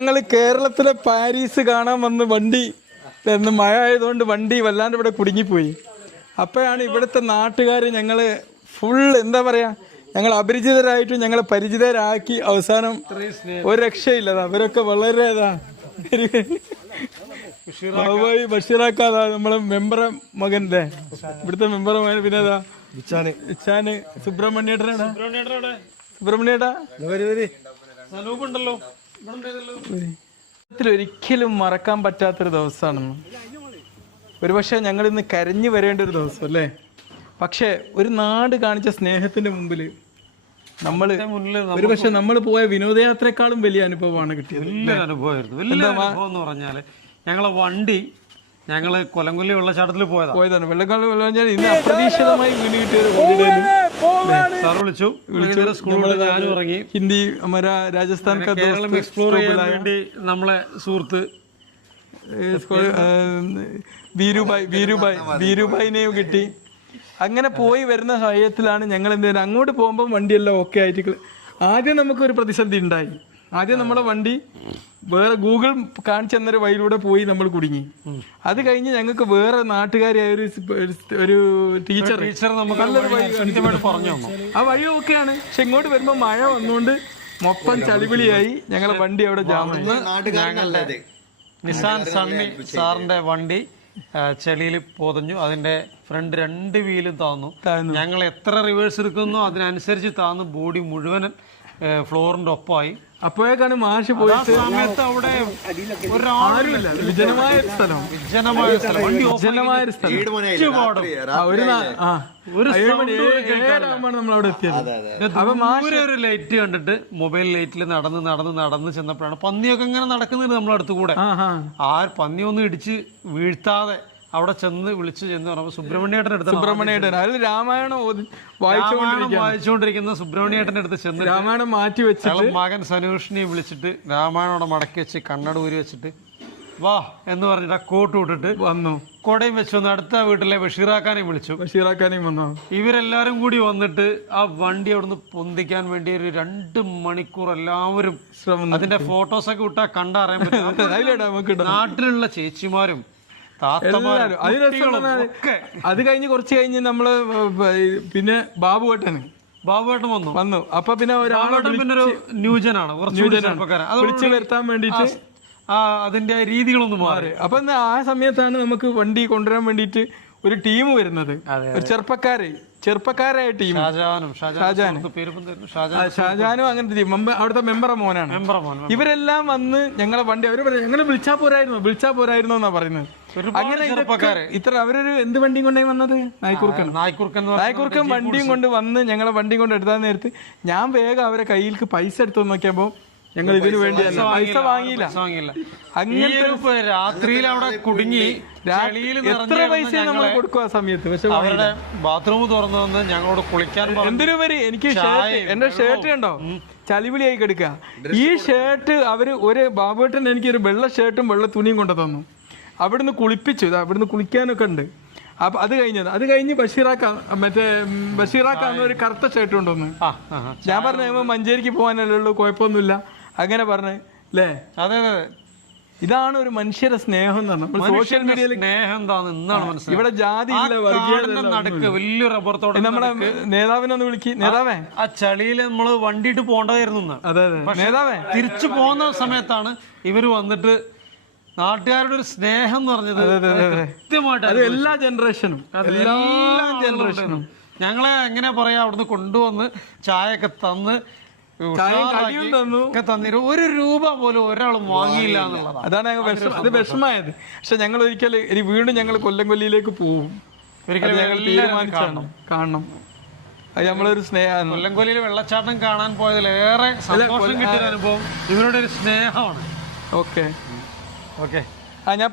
ഞങ്ങൾ കേരളത്തിലെ പാരീസ് കാണാൻ വന്ന് വണ്ടി എന്ന് മഴ ആയതുകൊണ്ട് വണ്ടി വല്ലാണ്ട് ഇവിടെ കുടുങ്ങിപ്പോയി. അപ്പോഴാണ് ഇവിടുത്തെ നാട്ടുകാർ ഞങ്ങൾ ഫുൾ എന്താ പറയുക ഞങ്ങൾ അപരിചിതരായിട്ടും ഞങ്ങളെ പരിചിതരാക്കി അവസാനം ഒരു രക്ഷയില്ലതാ. അവരൊക്കെ വളരെ ഇതാ. ബഷീറാക്കാതാ നമ്മളെ മെമ്പറെ മകന്റെ. ഇവിടുത്തെ മെമ്പറെ മകൻ പിന്നെ അതാ ഇച്ചാന്. ഇച്ചാന്. സുബ്രഹ്മണ്യേട്ടനാ സുബ്രഹ്മണ്യേട്ടാ. ജീവിതത്തിൽ ഒരിക്കലും മറക്കാൻ പറ്റാത്തൊരു ദിവസമാണെന്ന് ഒരുപക്ഷെ ഞങ്ങൾ ഇന്ന് കരഞ്ഞു വരേണ്ട ഒരു ദിവസം അല്ലേ? പക്ഷേ ഒരു നാട് കാണിച്ച സ്നേഹത്തിന്റെ മുമ്പിൽ നമ്മൾ ഒരുപക്ഷെ നമ്മൾ പോയ വിനോദയാത്രയെക്കാളും വലിയ അനുഭവമാണ് കിട്ടിയത് വലിയ അനുഭവമായിരുന്നു. വലിയ അനുഭവം എന്ന് പറഞ്ഞാൽ ഞങ്ങളെ വണ്ടി ഞങ്ങൾ കൊലങ്കൊല്ലി വെള്ളച്ചാട്ടത്തിൽ പോയതാ. പോയതാണ്. വെള്ളക്കൊല്ലി വെള്ളം ഇന്ന് അപ്രതീക്ഷിതമായി വീണ് സാർ വിളിച്ചു. വിളിച്ചു. സ്കൂളിൽ ഞാനും ഇറങ്ങി. ഹിന്ദി അമര രാജസ്ഥാൻ കാ കേരളം ദോസ്ത് എക്സ്പ്ലോർ ചെയ്യാൻ വേണ്ടി നമ്മളെ സുഹൃത്ത് ഏഹ് സ്കൂ- ഏഹ് വീരുഭായ് വീരുഭായ് വീരുഭായിനെയും കിട്ടി. അങ്ങനെ പോയി വരുന്ന സമയത്തിലാണ് ഞങ്ങൾ എന്ത് ചെയ്യുന്നത്? അങ്ങോട്ട് പോകുമ്പോൾ വണ്ടിയെല്ലാം ഓക്കെ ആയിട്ട് ആദ്യം നമുക്കൊരു പ്രതിസന്ധി ഉണ്ടായി. ആദ്യം നമ്മളെ വണ്ടി വേറെ ഗൂഗിൾ കാണിച്ചു തന്നൊരു വഴിയിലൂടെ പോയി നമ്മൾ കുടുങ്ങി. അത് കഴിഞ്ഞ് ഞങ്ങൾക്ക് വേറെ നാട്ടുകാരിയായ ഒരു ഒരു ടീച്ചർ ടീച്ചർ നമുക്ക് വഴി പറഞ്ഞു തന്നു. ആ വഴി ഓക്കെയാണ്. പക്ഷെ ഇങ്ങോട്ട് വരുമ്പോൾ മഴ വന്നുകൊണ്ട് മൊത്തം ചളിപിളിയായി ഞങ്ങളെ വണ്ടി അവിടെ നിസാൻ സണ്ണി സാറിന്റെ വണ്ടി ചെളിയിൽ പോതഞ്ഞു. അതിന്റെ ഫ്രണ്ട് രണ്ട് വീലും താന്നു. ഞങ്ങൾ എത്ര റിവേഴ്സ് എടുക്കുന്നു അതിനനുസരിച്ച് താന്നു. ബോഡി മുഴുവൻ ഫ്ലോറിന്റെ ഒപ്പമായി അപ്പോഴേക്കാണ് മാഷ് പോയിട്ട് സമയത്ത് അവിടെ വിജനമായ സ്ഥലം. വിജനമായ സ്ഥലം. വിജനമായ ഒരു നമ്മൾ അവിടെ എത്തിയത്. ഒരു ലൈറ്റ് കണ്ടിട്ട് മൊബൈൽ ലൈറ്റിൽ നടന്ന് നടന്ന് നടന്ന് ചെന്നപ്പോഴാണ് പന്നിയൊക്കെ ഇങ്ങനെ നടക്കുന്നത് നമ്മളെ അടുത്ത് കൂടെ. ആ ആ ആ പന്നിയൊന്നും ഇടിച്ച് വീഴ്ത്താതെ അവിടെ ചെന്ന് വിളിച്ചു ചെന്ന് പറയുമ്പോൾ സുബ്രഹ്മണ്യേട്ടൻ അടുത്ത് സുബ്രഹ്മണ്യേട്ടൻ. അതിൽ രാമായണം വായിച്ചുകൊണ്ടിരിക്കുന്ന സുബ്രഹ്മണ്യേട്ടന്റെ അടുത്ത് ചെന്ന് രാമായണം മാറ്റി വെച്ച് മകൻ സനൂഷിനെ വിളിച്ചിട്ട് രാമായണം അവിടെ മടക്കി വെച്ച് കണ്ണട ഊരി വെച്ചിട്ട് വാ എന്ന് പറഞ്ഞിട്ട് ആ കോട്ട് വിട്ടിട്ട് വന്നു. കൊടയും വെച്ച് വന്ന് അടുത്ത വീട്ടിലെ ബഷീറാക്കാനെ വിളിച്ചു. ബഷീറാക്കാനെയും വന്നു. ഇവരെല്ലാരും കൂടി വന്നിട്ട് ആ വണ്ടി അവിടുന്ന് പൊന്തിക്കാൻ വേണ്ടി ഒരു രണ്ട് മണിക്കൂർ എല്ലാവരും അതിന്റെ ഫോട്ടോസൊക്കെ വിട്ടാ കണ്ടറിയാൻ പറ്റും. നാട്ടിലുള്ള ചേച്ചിമാരും എല്ലാവരും അത് അത് കഴിഞ്ഞ് കുറച്ച് കഴിഞ്ഞ് നമ്മൾ പിന്നെ ബാബുവേട്ടന്. ബാബുവേട്ടൻ വന്നു. വന്നു. അപ്പൊ പിന്നെ ഒരാളെ പിന്നെ ഒരു ന്യൂജനാണ്. വിളിച്ചു വരുത്താൻ വേണ്ടിയിട്ട് ആ അതിന്റെ രീതികളൊന്നും മാറി. അപ്പൊ ആ സമയത്താണ് നമുക്ക് വണ്ടി കൊണ്ടുവരാൻ വേണ്ടിയിട്ട് ഒരു ടീം വരുന്നത്. ഒരു ചെറുപ്പക്കാര്. ചെറുപ്പക്കാരായ ടീം ഷാജാനും? ഷാജാനും അങ്ങനത്തെ ടീം അവിടുത്തെ മെമ്പർ മോനാണ്. ഇവരെല്ലാം വന്ന് ഞങ്ങളെ വണ്ടി അവർ ഞങ്ങൾ വിളിച്ചാ പോരായിരുന്നു? വിളിച്ചാ പോരായിരുന്നു എന്നാ പറയുന്നത്. അങ്ങനെ ഇത്ര അവരൊരു എന്ത് വണ്ടിയും കൊണ്ടേ വന്നത്? നായ്ക്കുറുക്കൻ നായ്ക്കുറുക്കൻ വണ്ടിയും കൊണ്ട് വന്ന് ഞങ്ങളെ വണ്ടിയും കൊണ്ട് എടുത്താൽ നേരത്ത് ഞാൻ വേഗം അവരെ കയ്യിൽക്ക് പൈസ എടുത്തു നോക്കിയപ്പോ ഞങ്ങൾ ഇതിനു വേണ്ടി പൈസ വാങ്ങിയില്ല. വാങ്ങിയില്ല. അങ്ങനെ ഈ ഒരു രാത്രിയിൽ അവിടെ കുടുങ്ങി ചെളിയിൽ എത്ര പൈസ നമ്മൾ കൊടുക്കും ആ സമയത്ത്? പക്ഷെ അവരുടെ ബാത്റൂം തുറന്നു വന്ന് ഞങ്ങളോട് കുളിക്കാൻ എന്തിനുപരി എനിക്ക് ഷർട്ട് എന്റെ ഷർട്ട് കണ്ടോ? ചളിവിളിയായി കിടക്കുക ഈ ഷർട്ട് അവർ ഒരു ബാബുവേട്ടൻ എനിക്ക് ഒരു വെള്ള ഷർട്ടും വെള്ള തുണിയും കൊണ്ടു തന്നു. അവിടുന്ന് കുളിപ്പിച്ചു. ഇതാ അവിടുന്ന് കുളിക്കാനൊക്കെ ഉണ്ട്. അപ്പൊ അത് കഴിഞ്ഞത് അത് കഴിഞ്ഞ് ബഷീറാക്ക മറ്റേ ബഷീറാക്കാന്ന് ഒരു കറുത്ത ഷർട്ട് കൊണ്ടുവന്ന്. ആ ആ, ആ. ഞാൻ പറഞ്ഞു "ഇവൻ മഞ്ചേരിക്ക് പോകാനല്ലേ ഉള്ളൂ കുഴപ്പമൊന്നുമില്ല. അങ്ങനെ പറഞ്ഞു അല്ലേ അതെ അതെ. ഇതാണ് ഒരു മനുഷ്യരുടെ സ്നേഹം എന്ന് പറഞ്ഞാൽ നമ്മൾ സോഷ്യൽ മീഡിയയിൽ സ്നേഹം എന്താന്ന് ഇന്നാണ് മനസ്സിലായത്. ഇവിടെ ജാതി നടക്ക് വലിയ റബ്ബർ തോട്ടം നമ്മളെ നേതാവിനെ ഒന്ന് വിളിക്ക്. നേതാവേ? ആ ചളിയിൽ നമ്മൾ വണ്ടിയിട്ട് പോകേണ്ടതായിരുന്നു. അതെ അതെ. നേതാവേ? തിരിച്ചു പോകുന്ന സമയത്താണ് ഇവർ വന്നിട്ട് നാട്ടുകാരുടെ ഒരു സ്നേഹം എന്ന് പറഞ്ഞത് കൃത്യമായിട്ട് അത് എല്ലാ ജനറേഷനും എല്ലാ ജനറേഷനും. ഞങ്ങളെ എങ്ങനെ പറയാ അവിടുന്ന് കൊണ്ടുവന്ന് ചായ ഒക്കെ തന്നു തന്നിട്ട് ഒരു രൂപ പോലും ഒരാളും വാങ്ങിയില്ല. എന്നുള്ളതാണ്. അതാണ് ഞങ്ങൾ അത് വിഷമായത് പക്ഷെ ഞങ്ങൾ ഒരിക്കൽ ഇനി വീണ്ടും ഞങ്ങൾ കൊല്ലം കൊല്ലിയിലേക്ക് പോവും ഒരിക്കലും ഞങ്ങൾ തീരുമാനിച്ചാണ്. കാണണം. അത് നമ്മളൊരു സ്നേഹമാണ് കൊല്ലംകൊല്ലിയിൽ വെള്ളച്ചാട്ടം കാണാൻ പോയതിലേറെ സന്തോഷം കിട്ടിയ അനുഭവം. ഇവരുടെ ഒരു സ്നേഹമാണ്. ഓക്കെ. ഓക്കെ. ആ ഞാൻ